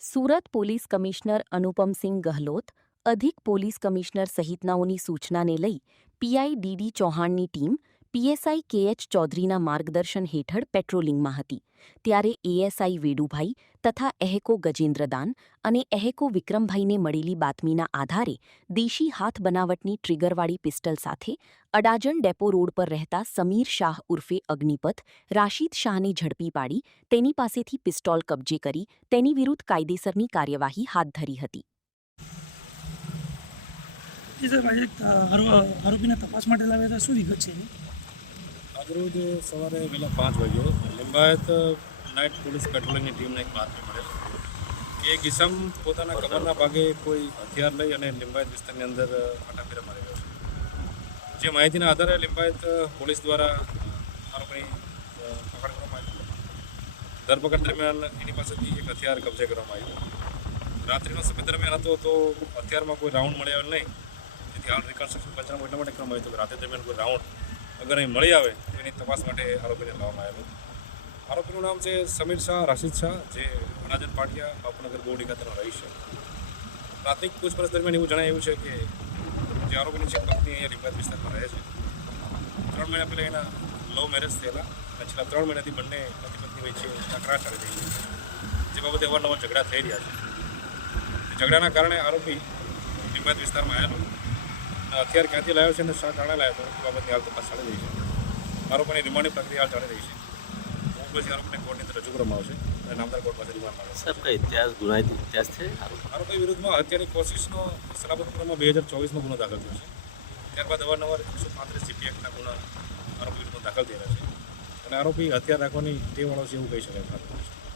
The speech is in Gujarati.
સુરત પોલીસ કમિશનર અનુપમસિંહ ગહલોત, અધિક પોલીસ કમિશનર સહિતનાઓની સૂચનાને લઈ પીઆઈ ડીડી ચૌહાણની ટીમ પીએસઆઈ કેએચ ચૌધરીના માર્ગદર્શન હેઠળ પેટ્રોલિંગમાં હતી. ત્યારે એએસઆઈ વેડુભાઈ તથા એહેકો ગજેન્દ્રદાન અને એહેકો વિક્રમભાઈને મળેલી બાતમીના આધારે દેશી હાથ બનાવટની ટ્રિગરવાળી પિસ્ટલ સાથે અડાજણ ડેપો રોડ પર રહેતા સમીર શાહ ઉર્ફે અગ્નિપથ રાશિદ શાહને ઝડપી પાડી તેની પાસેથી પિસ્તોલ કબજે કરી તેની વિરુદ્ધ કાયદેસરની કાર્યવાહી હાથ ધરી હતી. આરોપીને તપાસ માટે લાવ્યા હતા. શું વિગત છે? આજરોજ સવારે વહેલા 5 વાગ્યે લિંબાયત નાઇટ પોલીસ પેટ્રોલિંગની ટીમને એક બાતમી મળેલ કે એક ઇસમ પોતાના કમરના ભાગે કોઈ હથિયાર લઈ અને લિંબાયત વિસ્તારની અંદર ફટાફેરા મારી રહ્યો છે. જે માહિતીના આધારે લિંબાયત પોલીસ દ્વારા આરોપીની પકડ કરવામાં આવી. ધરપકડ દરમિયાન એની પાસેથી એક હથિયાર કબજે કરવામાં આવ્યું. રાત્રિનો સમય દરમિયાન હતો તો હથિયારમાં કોઈ રાઉન્ડ મળી આવેલ નહીં. જેથી હાલ રિકન્સ્ટ્રક્શન પંચનામું એટલા માટે કરવામાં આવ્યું હતું કે રાત્રે દરમિયાન કોઈ રાઉન્ડ અગર અહીં મળી આવે તો એની તપાસ માટે આરોપીને લાવવામાં આવેલું. આરોપીનું નામ છે સમીર શાહ રાશિદ શાહ, જે અડાજણ પાટિયા બાપુનગર ગોવડી ખાતેનો રહીશ છે. પ્રાથમિક પૂછપરછ દરમિયાન એવું જણાવ્યું છે કે જે આરોપીની છે કંપની અહીંયા લિંબાયત વિસ્તારમાં રહે છે. 3 મહિના પહેલાં એના લવ મેરેજ થયેલા અને છેલ્લા 3 મહિનાથી બંને પતિ પત્ની વચ્ચે તકરાર ચાલી રહી છે, જે બાબતે અવારનવાર ઝઘડા થઈ રહ્યા છે. ઝઘડાના કારણે આરોપી લિંબાયત વિસ્તારમાં આવેલો હથિયાર ક્યાંથી લાવ્યો છે અને શા કારણે લાવ્યો હતો એ બાબતની હાલ તપાસ ચાલી રહી છે. આરોપીની રિમાન્ડની પ્રક્રિયા હાલ ચાલી રહી છે. પછી આરોપીને કોર્ટની અંદર રજૂ કરવામાં આવશે અને નામદાર કોર્ટ પાસે રિમાન્ડ માંગશે. સર, કઈ ઇતિહાસ ગુનાહિત ઇતિહાસ છે? આરોપી વિરુદ્ધમાં હત્યાની કોશિશનો સલામતીપુરમાં 2024માં ગુનો દાખલ થયો છે. ત્યારબાદ અવારનવાર 135 જીપી એક્ટના ગુના આરોપી વિરુદ્ધમાં દાખલ થયેલા છે અને આરોપી હથિયાર રાખવાની ટેવવાળો છે એવું કહી શકાય.